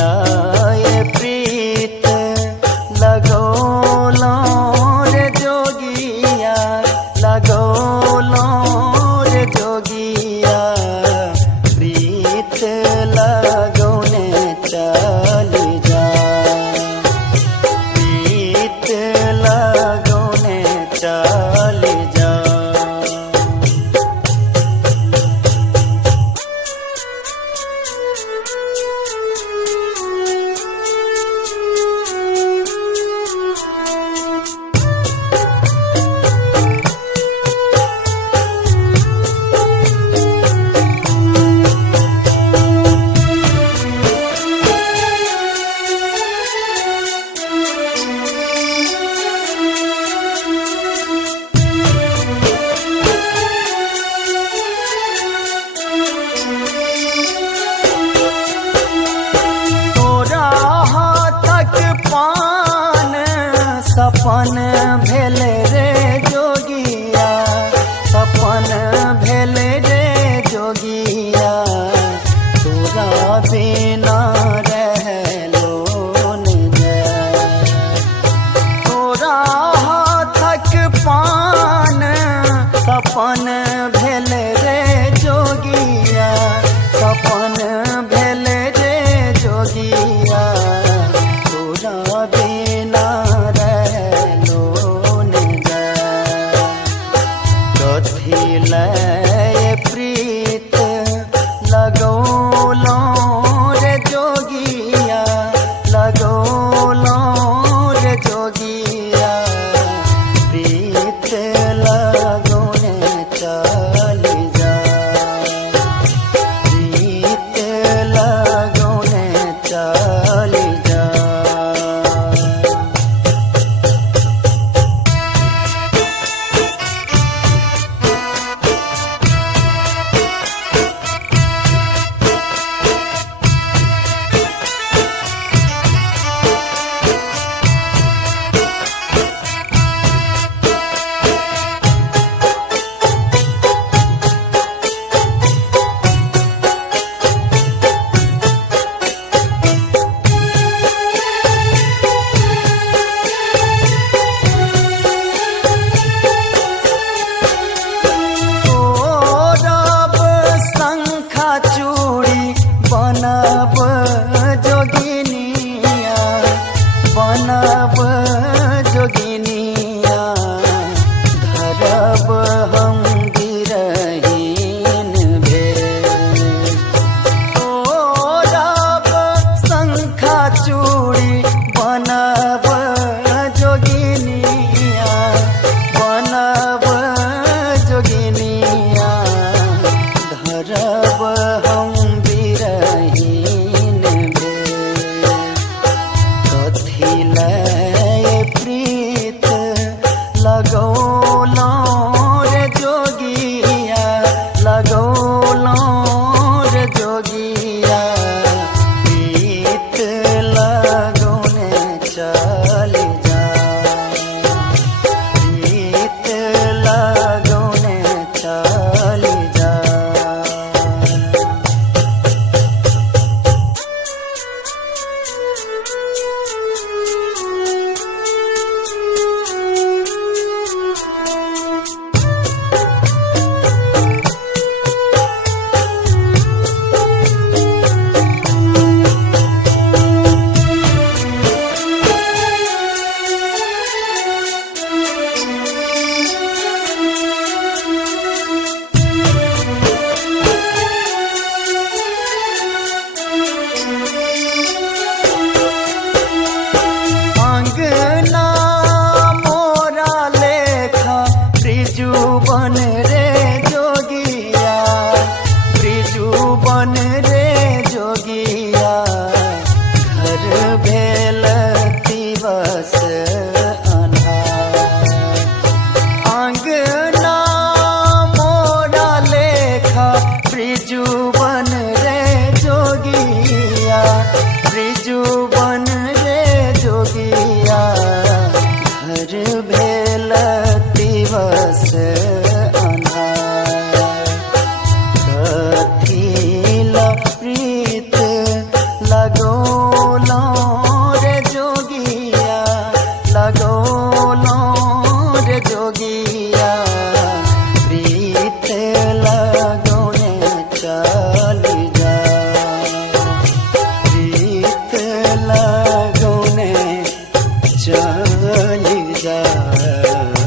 लाए प्रीत लगौलो रे जोगिया, लगौलो रे जोगिया, प्रीत लगौने चली जा, प्रीत लगौने चली जा। सपन भेले रे जोगिया, सपन भेले रे जोगिया, तोरा बिना रहलो न जाए, तोरा हाथक पान सपन भेले रे जोगिया, सपन भेले रे जोगिया, तोरा बिना लाए प्रीत लगौलो रे जोगिया, लगौलो रे जोगिया, प्रीत लगौने चली जा, प्रीत लगौने चली जा। बनब जोगिनिया, बनब जोगिनिया, धरब हम बिरहीन भेष, तोरब शंखा चूड़ी बनब जोगिनिया, बनब जोगिनिया, धरब हम प्रीत लगौलो रे जोगिया, लगौलो रे जोगिया, प्रीत लगौने चली जा, प्रीत लगौने चली जा। बन रे जोगिया, ब्रिजू बन रे जोगिया, घर भेल दिवस अन्हार, आंगना मोरा लेखा ब्रिजू बन रे जोगिया, ब्रिजू बन रे जोगिया, घर भेल दिवस प्रीत लगो चली जा